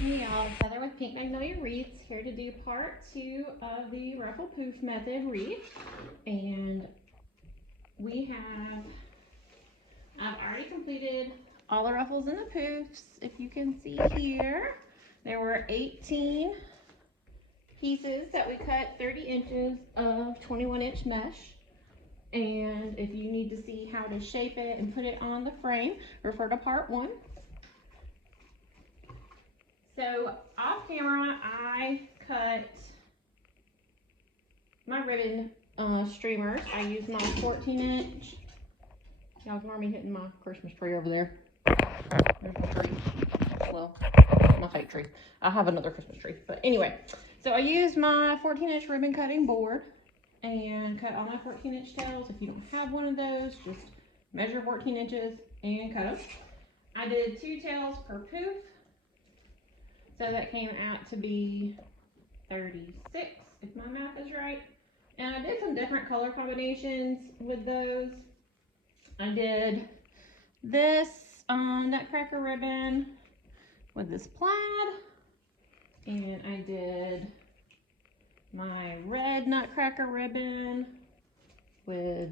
Hey y'all, it's Heather with Pink Magnolia Wreaths here to do part 2 of the Ruffle Poof Method wreath. And I've already completed all the ruffles and the poofs. If you can see here, there were 18 pieces that we cut 30 inches of 21-inch mesh. And if you need to see how to shape it and put it on the frame, refer to part 1. So off camera, I cut my ribbon streamers. I used my 14-inch. Y'all ignore me hitting my Christmas tree over there. There's my tree. Well, my fake tree. I have another Christmas tree. But anyway, so I used my 14-inch ribbon cutting board and cut all my 14-inch tails. If you don't have one of those, just measure 14 inches and cut them. I did 2 tails per poof. So that came out to be 36, if my math is right. And I did some different color combinations with those. I did this nutcracker ribbon with this plaid. And I did my red nutcracker ribbon with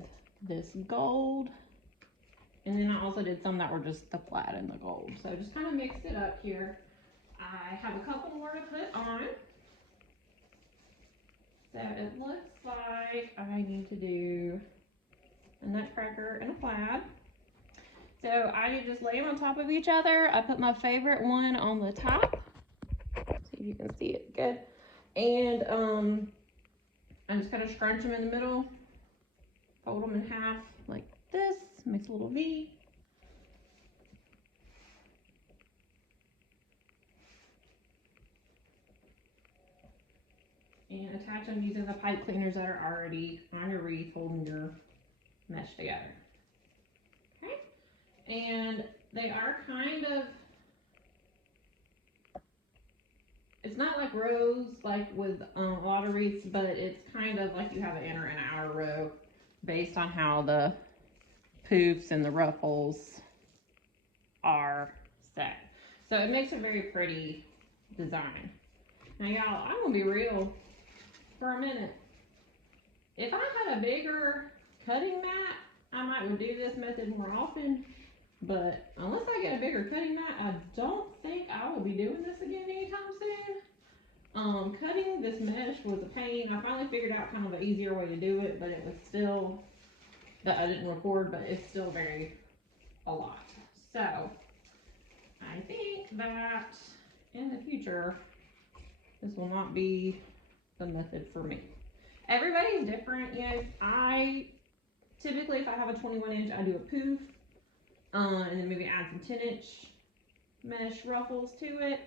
this gold. And then I also did some that were just the plaid and the gold. So just kind of mixed it up here. I have a couple more to put on. So it looks like I need to do a nutcracker and a plaid. So I just lay them on top of each other. I put my favorite one on the top. See if you can see it good. And I just kind of scrunch them in the middle, fold them in half like this, makes a little V. And attach them using the pipe cleaners that are already on your wreath holding your mesh together. Okay, and they are kind of, it's not like rows like with a lot of wreaths, but it's kind of like you have an inner and outer row based on how the poofs and the ruffles are set. So it makes a very pretty design. Now y'all, I'm gonna be real for a minute. If I had a bigger cutting mat, I might would do this method more often, but unless I get a bigger cutting mat, I don't think I will be doing this again anytime soon. Cutting this mesh was a pain. I finally figured out kind of an easier way to do it, but it was still, that I didn't record, but it's still a lot. So I think that in the future, this will not be the method for me. Everybody's different. You know, I typically, if I have a 21-inch, I do a poof, and then maybe add some 10-inch mesh ruffles to it.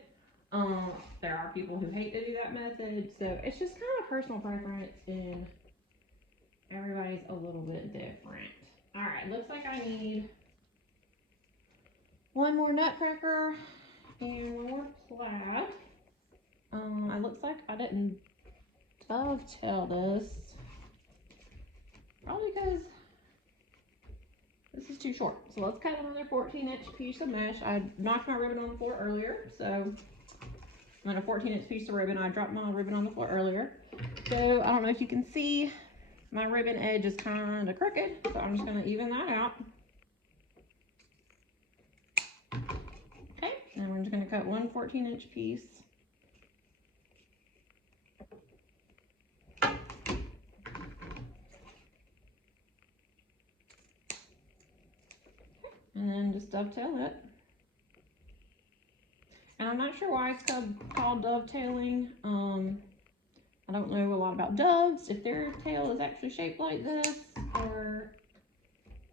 There are people who hate to do that method, so it's just kind of personal preference, and everybody's a little bit different. All right, looks like I need one more nutcracker and one more plaid. It looks like I didn't dovetail this, probably because this is too short. So let's cut another 14-inch piece of mesh. I knocked my ribbon on the floor earlier, so I'm a 14-inch piece of ribbon. I dropped my ribbon on the floor earlier. So I don't know if you can see, my ribbon edge is kind of crooked, so I'm just going to even that out. Okay, and we're just going to cut one 14-inch piece. And then just dovetail it. And I'm not sure why it's called dovetailing. I don't know a lot about doves, if their tail is actually shaped like this or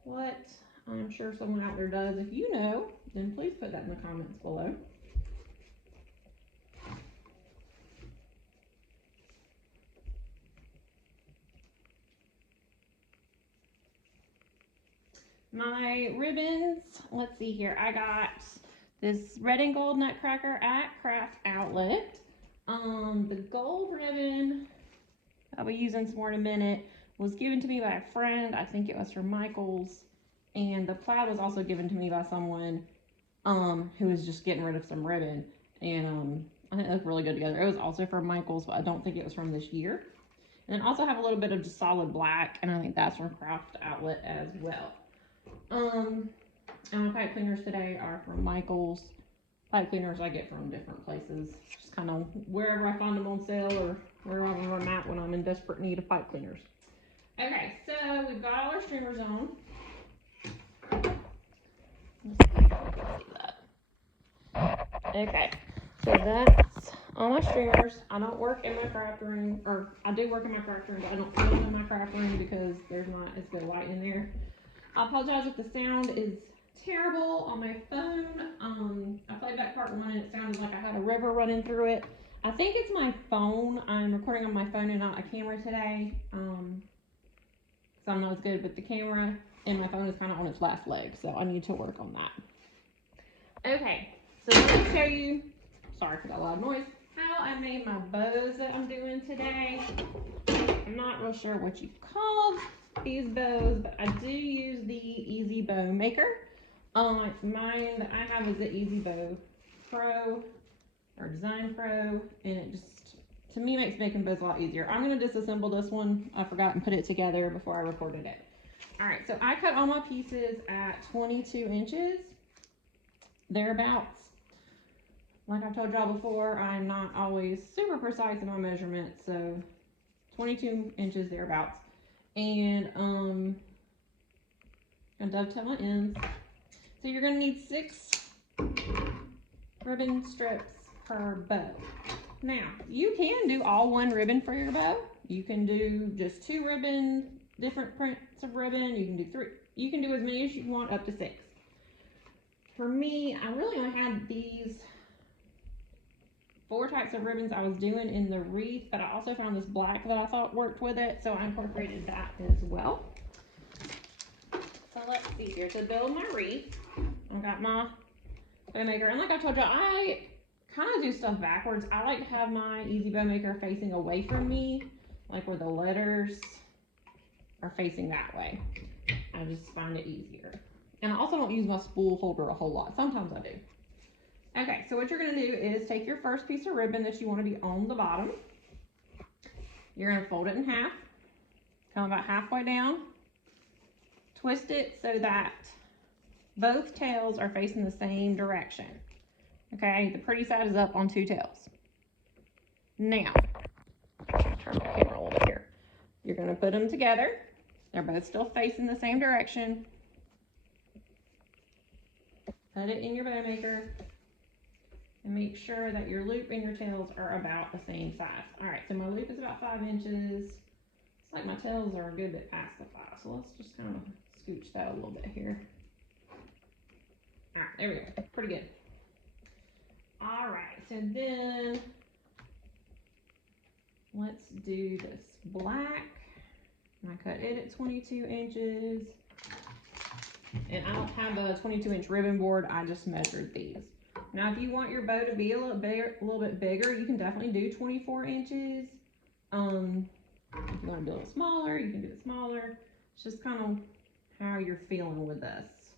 what. I'm sure someone out there does. If you know, then please put that in the comments below. My ribbons, let's see here. I got this red and gold nutcracker at Craft Outlet. The gold ribbon, I'll be using some more in a minute, was given to me by a friend. I think it was from Michael's. And the plaid was also given to me by someone who was just getting rid of some ribbon. And I think they look really good together. It was also from Michael's, but I don't think it was from this year. And then also have a little bit of just solid black, and I think that's from Craft Outlet as well. And my pipe cleaners today are from Michael's. Pipe cleaners I get from different places, just kind of wherever I find them on sale or wherever I'm at when I'm in desperate need of pipe cleaners. Okay, so we've got all our streamers on. Let's see if I can see that. Okay, so that's all my streamers. I don't work in my craft room, or I do work in my craft room, but I don't film in my craft room because there's not as good light in there. I apologize if the sound is terrible on my phone. I played back part one and it sounded like I had a river running through it. I think it's my phone. I'm recording on my phone and not a camera today. So I'm not as good with the camera, and my phone is kind of on its last leg, so I need to work on that. Okay, so let me show you, sorry for that loud noise, how I made my bows that I'm doing today. I'm not real sure what you call these bows, but I do use the Easy Bow Maker. Mine that I have is the Easy Bow Pro or Design Pro, and it just, to me, makes making bows a lot easier. I'm going to disassemble this one. I forgot and put it together before I recorded it. Alright, so I cut all my pieces at 22 inches, thereabouts. Like I've told y'all before, I'm not always super precise in my measurements, so 22 inches thereabouts. And gonna dovetail my ends. So you're gonna need 6 ribbon strips per bow. Now, you can do all one ribbon for your bow. You can do just 2 ribbon, different prints of ribbon. You can do 3. You can do as many as you want, up to 6. For me, I really only had these 4 types of ribbons I was doing in the wreath, but I also found this black that I thought worked with it, so I incorporated that as well. So let's see here. To build my wreath, I've got my bow maker, and like I told you, I kind of do stuff backwards. I like to have my Easy Bow Maker facing away from me, like where the letters are facing that way. I just find it easier. And I also don't use my spool holder a whole lot. Sometimes I do. Okay, so what you're going to do is take your first piece of ribbon that you want to be on the bottom. You're going to fold it in half, come about halfway down, twist it so that both tails are facing the same direction. Okay, the pretty side is up on 2 tails. Now, turn my camera a little bit here. You're going to put them together. They're both still facing the same direction. Put it in your bow maker. And make sure that your loop and your tails are about the same size. Alright, so my loop is about 5 inches. It's like my tails are a good bit past the 5, so let's just kind of scooch that a little bit here. Alright, there we go. Pretty good. Alright, so then let's do this black. I cut it at 22 inches. And I don't have a 22-inch ribbon board, I just measured these. Now, if you want your bow to be a little bit bigger, you can definitely do 24 inches. If you want to be a little smaller, you can do it smaller. It's just kind of how you're feeling with this.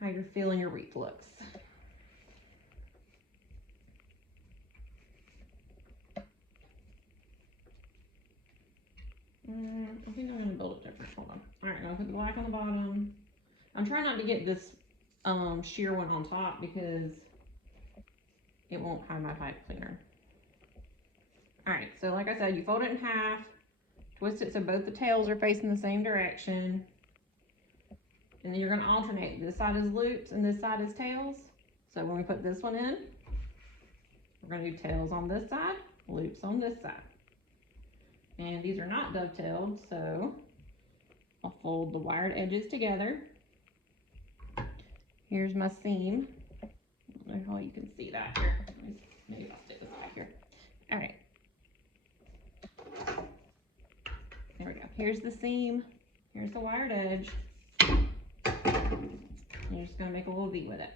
How you're feeling your wreath looks. I think I'm going to build it different. Hold on. Alright, I'm going to put the black on the bottom. I'm trying not to get this sheer one on top because it won't hide my pipe cleaner. Alright, so like I said, you fold it in half, twist it so both the tails are facing the same direction, and then you're going to alternate. This side is loops and this side is tails. So when we put this one in, we're going to do tails on this side, loops on this side. And these are not dovetailed, so I'll fold the wired edges together. Here's my seam. I don't know how you can see that here. Maybe I'll stick this back here. All right. There we go. Here's the seam. Here's the wired edge. You're just going to make a little V with it.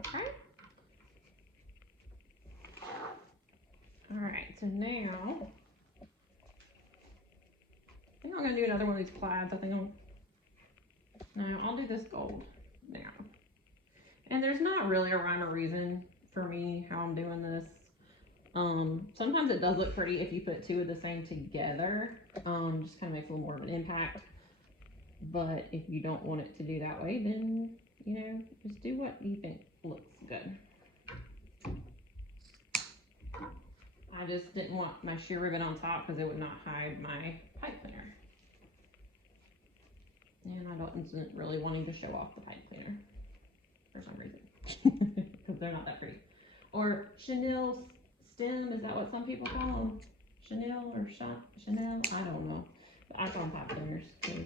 Okay. All right. So now, I think I'm going to do another one of these plaids. I'll do this gold now. And there's not really a rhyme or reason for me how I'm doing this. Sometimes it does look pretty if you put two of the same together. Just kind of makes a little more of an impact. But if you don't want it to do that way, then, you know, just do what you think looks good. I just didn't want my sheer ribbon on top because it would not hide my pipe cleaner. And I wasn't really wanting to show off the pipe cleaner for some reason. Because they're not that pretty. Or chenille stem, is that what some people call them? Chenille or Chanel? I don't know. But I call them pipe cleaners because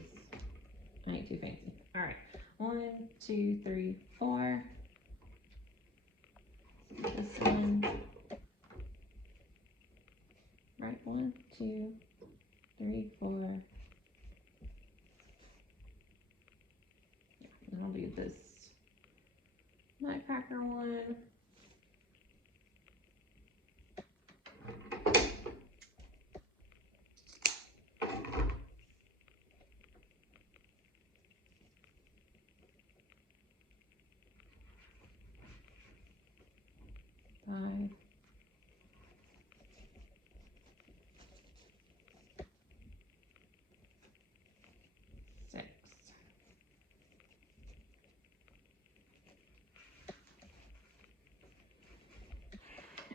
I ain't too fancy. Alright. 1, 2, 3, 4. This one. Right, 1, 2, 3, 4. And I'll do this nutcracker one. Five. 6.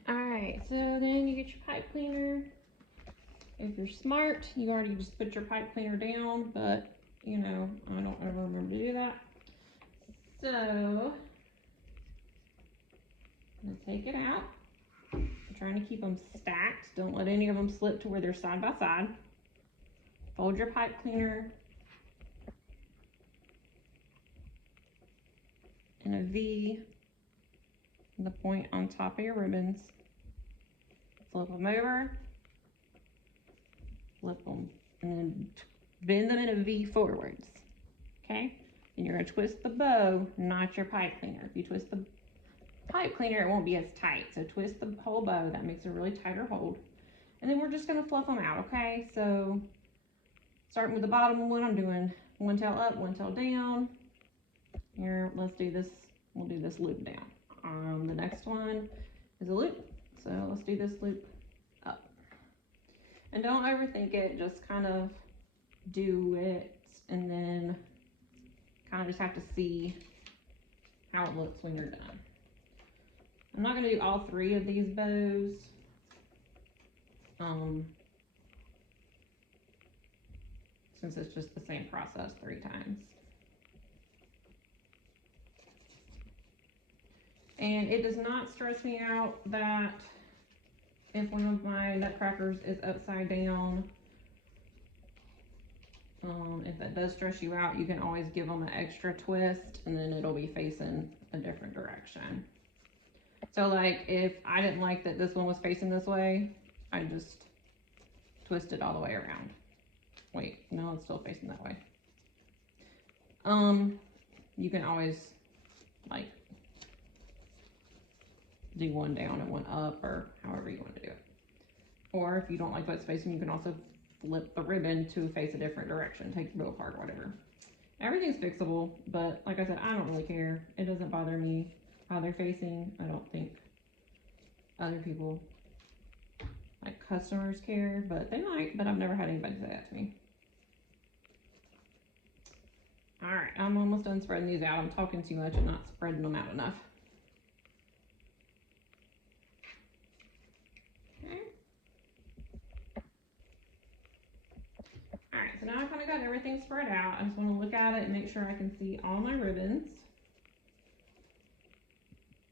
Alright, so then you get your pipe cleaner. If you're smart, you already just put your pipe cleaner down, but you know, I don't ever remember to do that. So, I'm gonna take it out. I'm trying to keep them stacked. Don't let any of them slip to where they're side by side. Fold your pipe cleaner in a V, the point on top of your ribbons. Flip them over, flip them, and then bend them in a V forwards. Okay? And you're gonna twist the bow, not your pipe cleaner. If you twist the pipe cleaner, it won't be as tight. So twist the whole bow, that makes a really tighter hold. And then we're just gonna fluff them out, okay? So starting with the bottom one, I'm doing one tail up, one tail down. Here, let's do this, we'll do this loop down. The next one is a loop. So let's do this loop up. And don't overthink it, just kind of do it and then kind of just have to see how it looks when you're done. I'm not gonna do all 3 of these bows. Since it's just the same process 3 times. And it does not stress me out that if one of my nutcrackers is upside down, if that does stress you out, you can always give them an extra twist and then it'll be facing a different direction. So like if I didn't like that this one was facing this way, I just twist it all the way around. Wait, no, it's still facing that way. You can always like do one down and one up or however you want to do it. Or if you don't like what's facing, you can also flip the ribbon to face a different direction, take your bow apart or whatever. Everything's fixable, but like I said, I don't really care. It doesn't bother me how they're facing. I don't think other people, like customers, care, but they might, but I've never had anybody say that to me. All right, I'm almost done spreading these out. I'm talking too much and not spreading them out enough. Okay. All right, so now I've kind of got everything spread out. I just want to look at it and make sure I can see all my ribbons.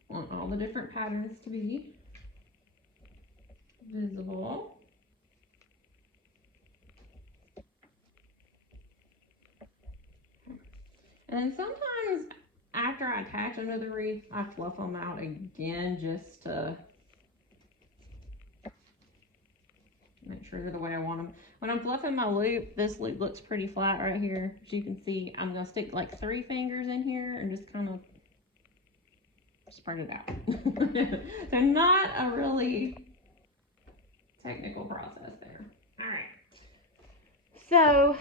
I want all the different patterns to be visible. And then sometimes after I attach them to the wreath, I fluff them out again just to make sure they're the way I want them. When I'm fluffing my loop, this loop looks pretty flat right here. As you can see, I'm gonna stick like 3 fingers in here and just kind of spread it out. So not a really technical process there. All right. So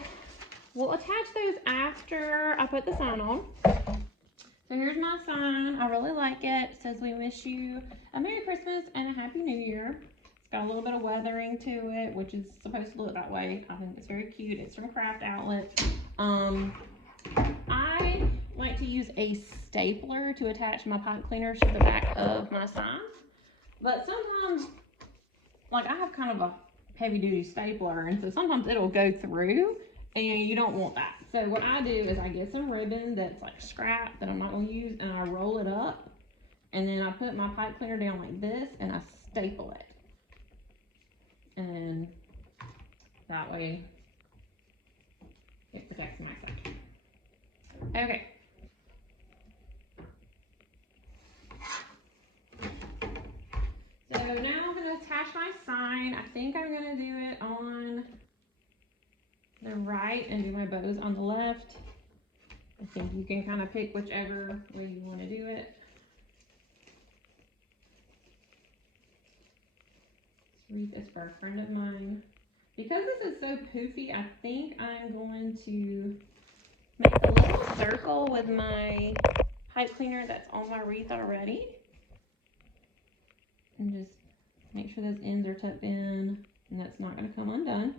we'll attach those after I put the sign on. So So here's my sign. I really like it. It says we wish you a Merry Christmas and a Happy New Year. It's got a little bit of weathering to it, which is supposed to look that way. I think it's very cute. It's from Craft Outlet. I like to use a stapler to attach my pipe cleaners to the back of my signs. But sometimes, like, I have kind of a heavy duty stapler, and so sometimes it'll go through and you don't want that. So what I do is I get some ribbon that's like scrap that I'm not going to use, and I roll it up, and then I put my pipe cleaner down like this and I staple it, and that way it protects my side. Okay. So now I'm going to attach my sign. I think I'm going to do it on the right and do my bows on the left. I think you can kind of pick whichever way you want to do it. This wreath is for a friend of mine. Because this is so poofy, I think I'm going to make a little circle with my pipe cleaner that's on my wreath already. And just make sure those ends are tucked in and that's not going to come undone.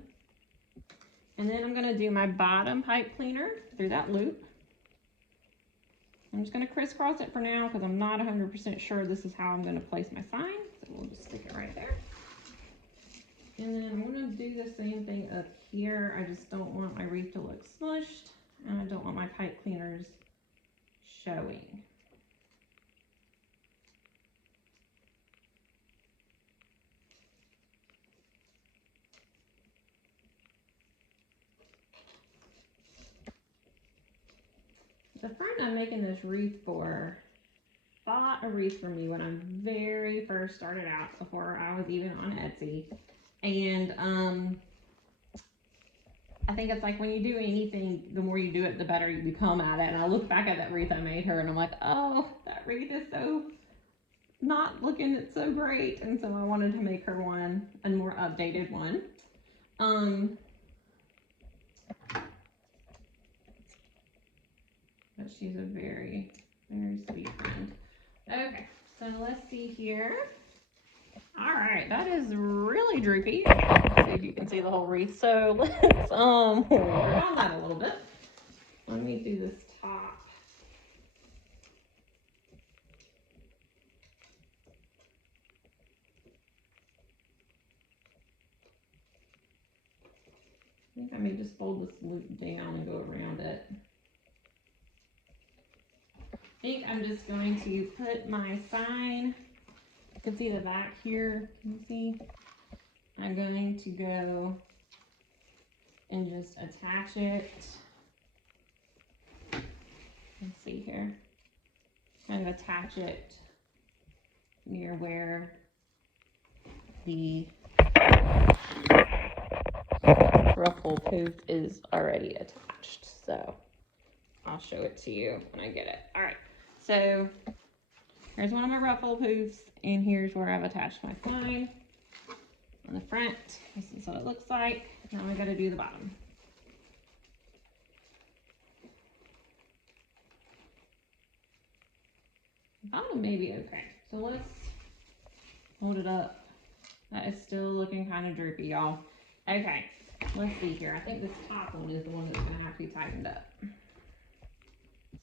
And then I'm going to do my bottom pipe cleaner through that loop. I'm just going to crisscross it for now because I'm not 100% sure this is how I'm going to place my sign. So we'll just stick it right there. And then I'm going to do the same thing up here. I just don't want my wreath to look smushed, and I don't want my pipe cleaners showing. The friend I'm making this wreath for bought a wreath for me when I very first started out, before I was even on Etsy. And I think it's like when you do anything, the more you do it, the better you become at it. And I look back at that wreath I made her and I'm like, oh, that wreath is so not looking so great. And so I wanted to make her one, a more updated one. But she's a very, very sweet friend. Okay, so let's see here. All right, that is really droopy. Let's see if you can see the whole wreath. So let's work on that a little bit. Let me do this top. I think I may just fold this loop down and go around it. I think I'm just going to put my sign. You can see the back here. Can you see? I'm going to go and just attach it. Let's see here. Kind of attach it near where the Ruffle poof is already attached. So I'll show it to you when I get it. All right, so here's one of my Ruffle poofs, and here's where I've attached my sign on the front. This is what it looks like. Now we got to do the bottom. The bottom may be okay. So let's hold it up. That is still looking kind of droopy, y'all. Okay, let's see here. I think this top one is the one that's going to have to be tightened up.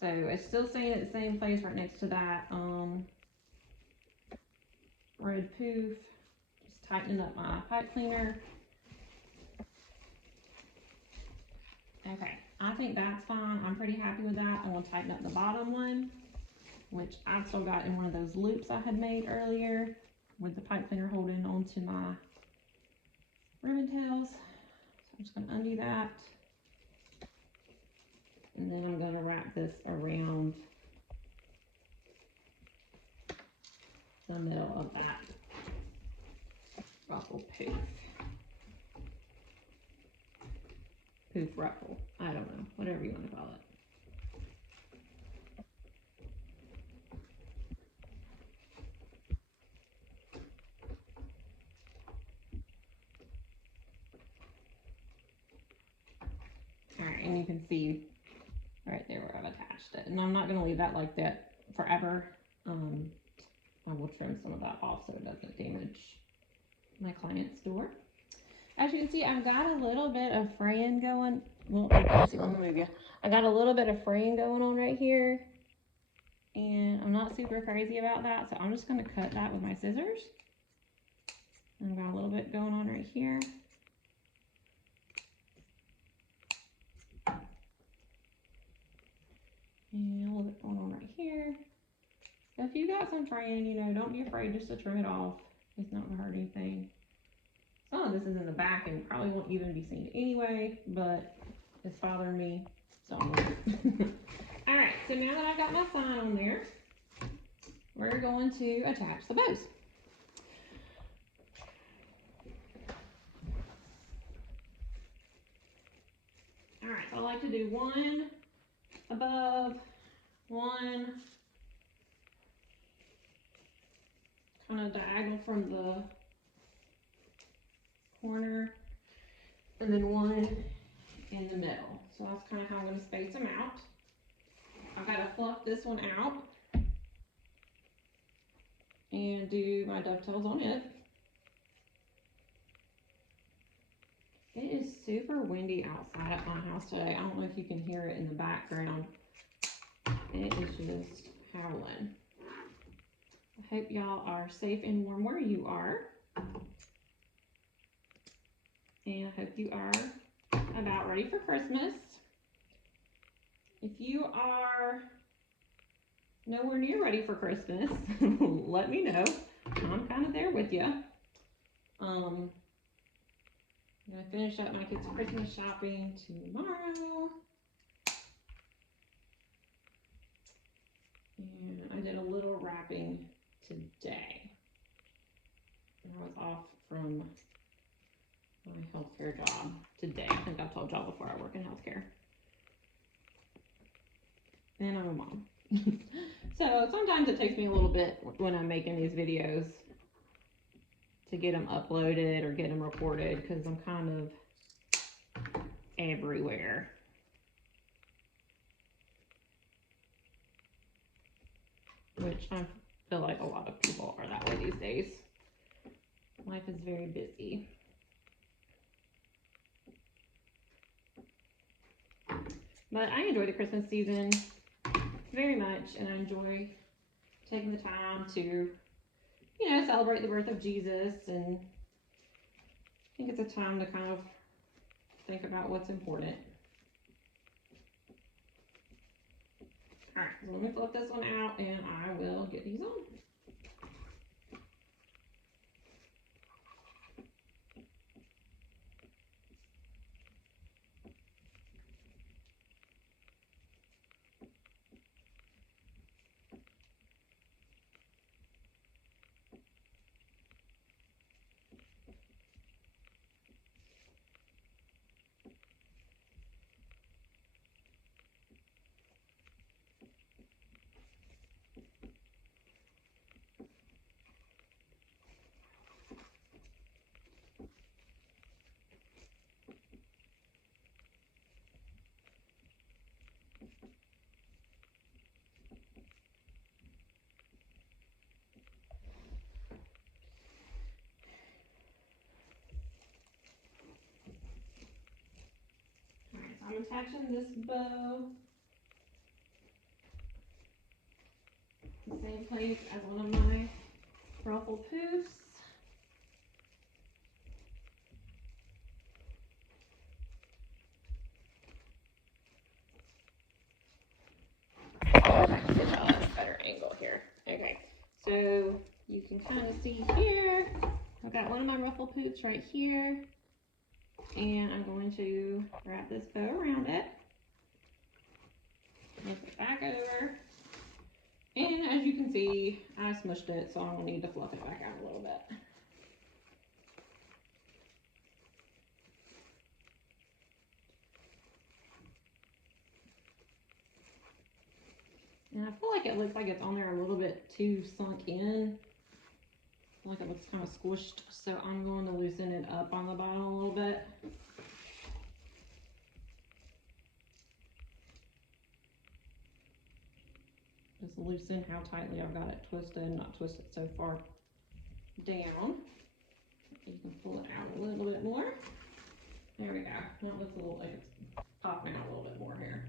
So it's still staying at the same place right next to that red poof. Just tightening up my pipe cleaner. Okay, I think that's fine. I'm pretty happy with that. I'm going to tighten up the bottom one, which I've still got in one of those loops I had made earlier with the pipe cleaner holding onto my ribbon tails. So I'm just going to undo that. And then I'm going to wrap this around the middle of that Ruffle poof. Poof ruffle. I don't know. Whatever you want to call it. Alright, and you can see right there where I've attached it. and I'm not gonna leave that like that forever. I will trim some of that off so it doesn't damage my client's door. As you can see, I've got a little bit of fraying going. Well, let me move you. I got a little bit of fraying going on right here, and I'm not super crazy about that, so I'm just gonna cut that with my scissors. I've got a little bit going on right here. And a little bit going on right here. If you got some fraying, you know, don't be afraid just to trim it off. It's not gonna hurt anything. Some of this is in the back and probably won't even be seen anyway, but it's bothering me, so I'm gonna All right, so now that I've got my sign on there, we're going to attach the bows. All right, so I like to do one above, one kind of diagonal from the corner, and then one in the middle. So that's kind of how I'm going to space them out. I've got to fluff this one out and do my dovetails on it. It is super windy outside at my house today. I don't know if you can hear it in the background. It is just howling. I hope y'all are safe and warm where you are. And I hope you are about ready for Christmas. If you are nowhere near ready for Christmas, let me know. I'm kind of there with you. I'm gonna finish up my kids' Christmas shopping tomorrow. And I did a little wrapping today. I was off from my healthcare job today. I think I've told y'all before I work in healthcare. And I'm a mom. So sometimes it takes me a little bit when I'm making these videos to get them uploaded or get them recorded because I'm kind of everywhere. Which I feel like a lot of people are that way these days. Life is very busy. But I enjoy the Christmas season very much, and I enjoy taking the time to, you know, celebrate the birth of Jesus, and I think it's a time to kind of think about what's important. All right, so let me flip this one out, and I will get these on. I'm attaching this bow the same place as one of my Ruffle poofs. I can get y'all a better angle here. Okay, so you can kind of see here, I've got one of my Ruffle poofs right here, and I'm going to wrap this bow around it. Flip it back over. And as you can see, I smushed it, so I'm gonna need to fluff it back out a little bit. And I feel like it looks like it's on there a little bit too sunk in. I feel like it looks kind of squished, so I'm going to loosen it up on the bottom a little bit. loosen how tightly I've got it twisted, not twisted so far down. You can pull it out a little bit more. There we go. That looks a little like it's popping out a little bit more here.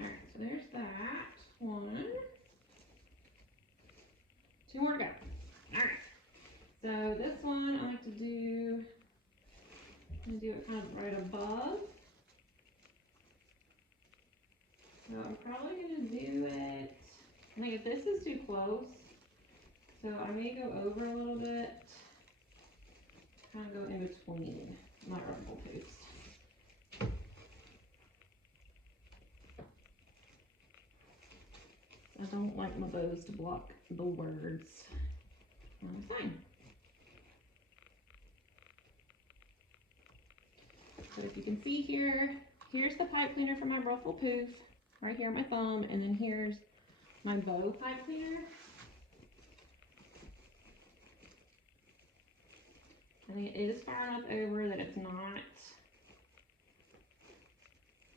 Alright, so there's that one. 2 more to go. Alright. So this one I like to do, I'm gonna do it kind of right above. So I'm probably gonna do it, I think if this is too close, so I may go over a little bit, kind of go in between my Ruffle poofs. I don't like my bows to block the words on the sign. But if you can see here, here's the pipe cleaner for my Ruffle poof, right here on my thumb, and then here's my bow pipe cleaner. I think it is far enough over that it's not,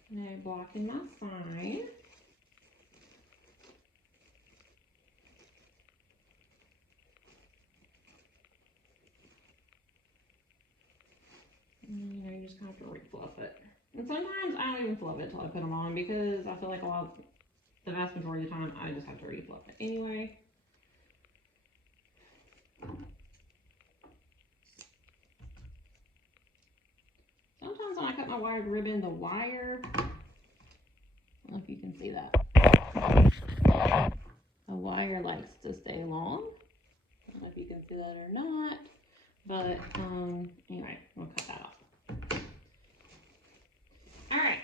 you know, blocking my sign. And, you know, you just kind of have to re-fluff it. And sometimes I don't even fluff it till I put them on because I feel like the vast majority of the time I just have to re-fluff it anyway. Sometimes when I cut my wired ribbon, the wire, I don't know if you can see that. The wire likes to stay long. I don't know if you can see that or not, but anyway, we'll cut that off. All right,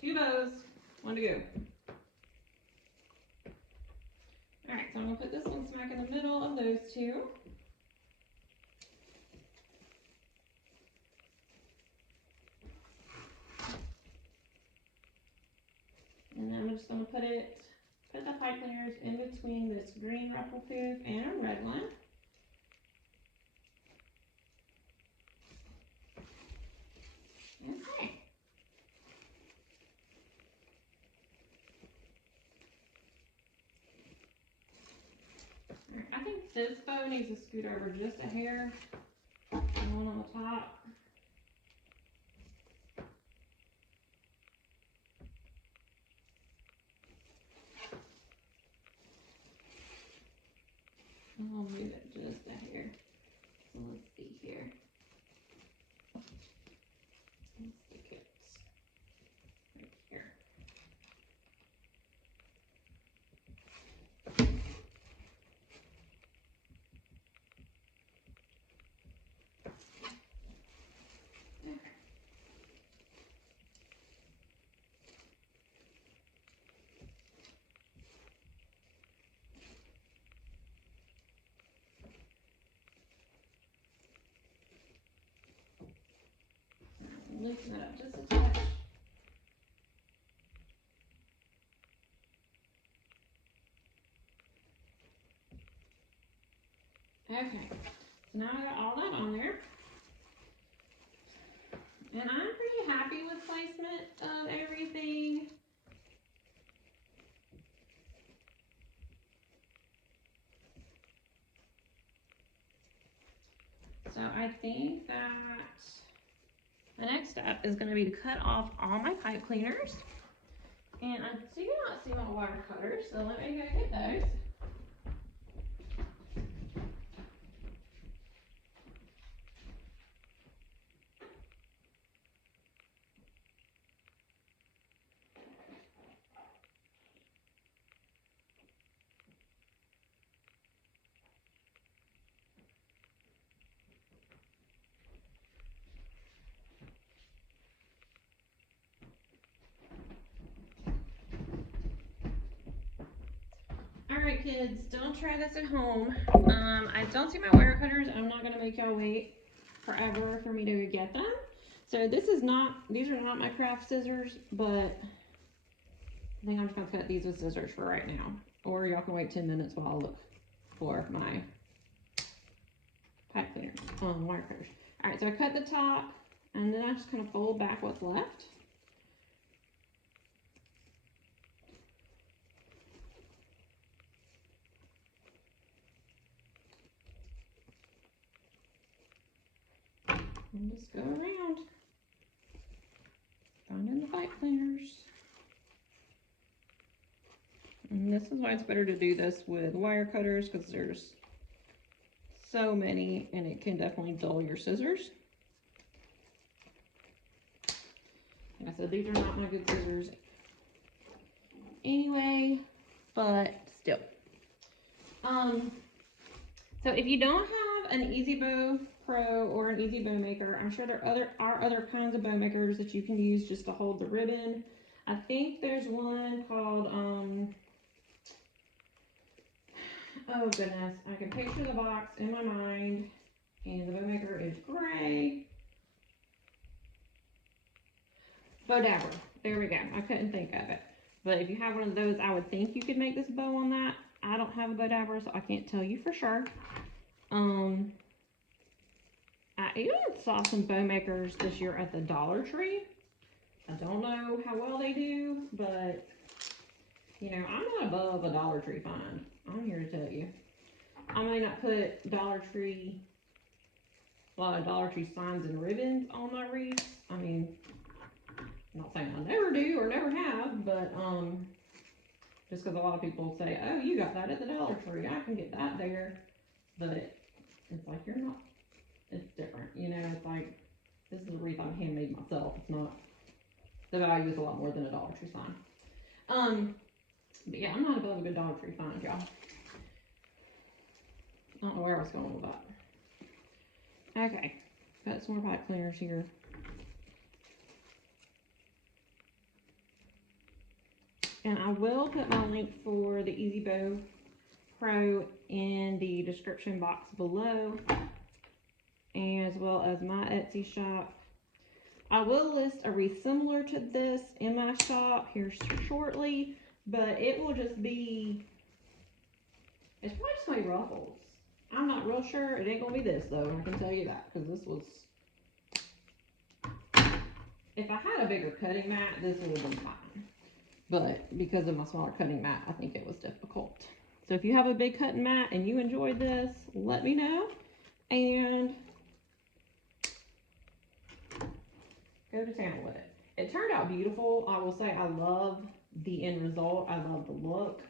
2 bows, 1 to go. All right, so I'm gonna put this one smack in the middle of those 2. And then I'm just gonna put the pipe cleaners in between this green Ruffle poof and a red one. Okay. Alright, I think this bow needs to scoot over just a hair. The one on the top. I'll move it just a hair. So let's see here. Let's stick it right here. Loosen it up just a touch. Okay, so now I got all that on there. And I'm pretty happy with placement of everything. So I think that the next step is going to be to cut off all my pipe cleaners. And I do not see my wire cutters, so let me go get those. Alright kids, don't try this at home. I don't see my wire cutters. I'm not gonna make y'all wait forever for me to get them. So these are not my craft scissors, but I think I'm just gonna cut these with scissors for right now. Or y'all can wait 10 minutes while I look for my pipe cleaner, wire cutters. Alright, so I cut the top and then I just kind of fold back what's left. And just go around finding the pipe cleaners. And this is why it's better to do this with wire cutters, because there's so many and it can definitely dull your scissors. Like I said, these are not my good scissors anyway, but still. So if you don't have an Easy Bow Pro or an Easy Bow Maker, I'm sure there are other kinds of bow makers that you can use just to hold the ribbon. I think there's one called, oh goodness, I can picture the box in my mind, and the bow maker is gray. Whatever, there we go, I couldn't think of it. But if you have one of those, I would think you could make this bow on that. I don't have a bow dabber, so I can't tell you for sure. I even saw some bow makers this year at the Dollar Tree. I don't know how well they do, but you know, I'm not above a Dollar Tree find. I'm here to tell you. I may not put a lot of Dollar Tree signs and ribbons on my wreaths. I mean, I'm not saying I never do or never have, but just because a lot of people say, oh, you got that at the Dollar Tree, I can get that there. But it's like, you're not, it's different, you know, it's like, this is a wreath I've handmade myself. It's not, the value is a lot more than a Dollar Tree sign. But yeah, I'm not above a good Dollar Tree find, y'all. I don't know where I was going with that. Okay, got some more pipe cleaners here. And I will put my link for the Easy Bow Pro in the description box below, as well as my Etsy shop. I will list a wreath similar to this in my shop here shortly, but it will just be, it's probably just gonna be ruffles. I'm not real sure. It ain't gonna be this though, I can tell you that, because this was, if I had a bigger cutting mat, this would have been fine. But because of my smaller cutting mat, I think it was difficult. So if you have a big cutting mat and you enjoyed this, let me know and go to town with it. It turned out beautiful. I will say I love the end result. I love the look.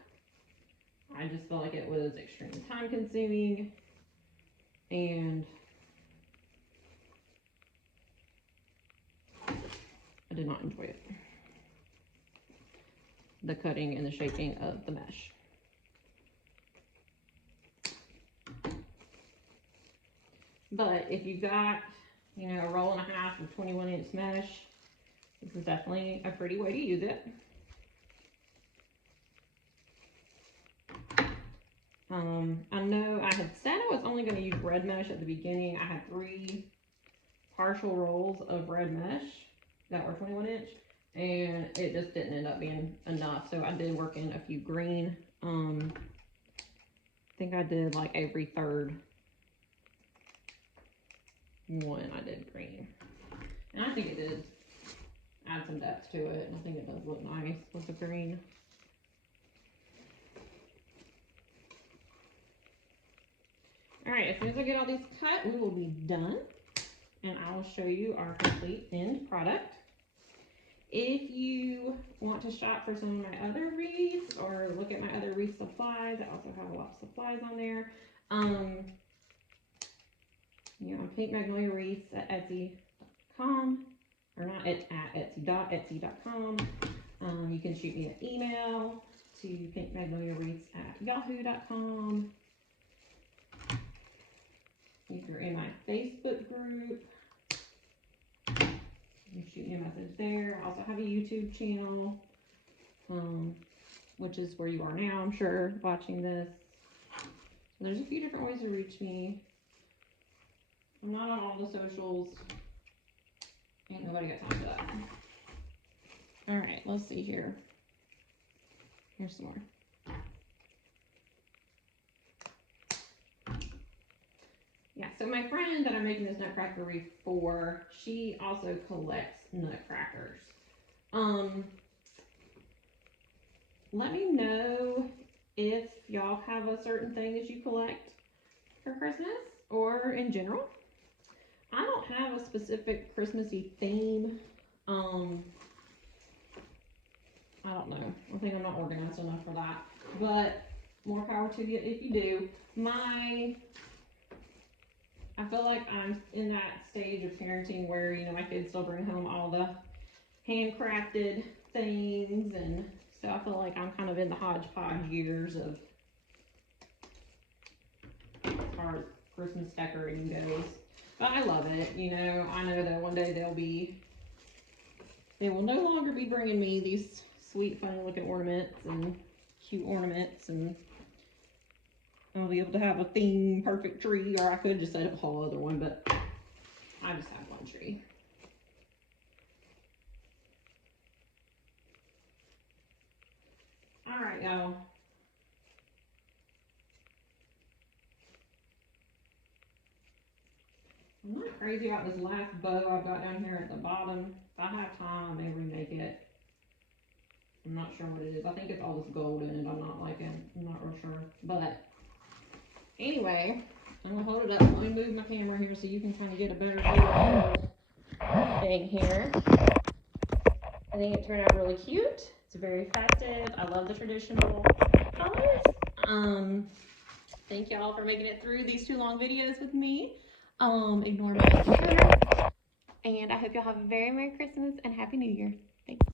I just felt like it was extremely time consuming and I did not enjoy it. The cutting and the shaping of the mesh. But if you've got, you know, a roll and a half of 21-inch mesh, this is definitely a pretty way to use it. I know I had said I was only going to use red mesh at the beginning. I had 3 partial rolls of red mesh that were 21-inch, and it just didn't end up being enough. So I did work in a few green. I think I did like every third one I did green, and I think it did add some depth to it, and I think it does look nice with the green. All right, as soon as I get all these cut, we will be done, and I will show you our complete end product. If you want to shop for some of my other wreaths or look at my other wreath supplies, I also have a lot of supplies on there. You know, Pink Magnolia Wreaths at Etsy.com, or not at Etsy.com. You can shoot me an email to pinkmagnoliawreaths@yahoo.com. If you're in my Facebook group, you can shoot me a message there. I also have a YouTube channel. which is where you are now, I'm sure, watching this. There's a few different ways to reach me. I'm not on all the socials. Ain't nobody got time for that. All right, let's see here. Here's some more. Yeah, so my friend that I'm making this nutcracker wreath for, she also collects nutcrackers. Let me know if y'all have a certain thing that you collect for Christmas or in general. I don't have a specific Christmassy theme. I don't know. I think I'm not organized enough for that. But more power to you if you do. I feel like I'm in that stage of parenting where, you know, my kids still bring home all the handcrafted things, and so I feel like I'm kind of in the hodgepodge years of as far as Christmas decorating goes. But I love it, you know. I know that one day they will no longer be bringing me these sweet, funny looking ornaments and cute ornaments, and I'll be able to have a theme perfect tree, or I could just set up a whole other one, but I just have one tree. All right, y'all. I'm not crazy about this last bow I've got down here at the bottom. If I have time, I may remake it. I'm not sure what it is. I think it's all this gold in it. I'm not real sure. But anyway, I'm gonna hold it up. Let me move my camera here so you can kind of get a better view of the thing here. I think it turned out really cute. It's very festive. I love the traditional colors. Thank y'all for making it through these 2 long videos with me. Ignore my hair. And I hope y'all have a very Merry Christmas and Happy New Year. Thanks.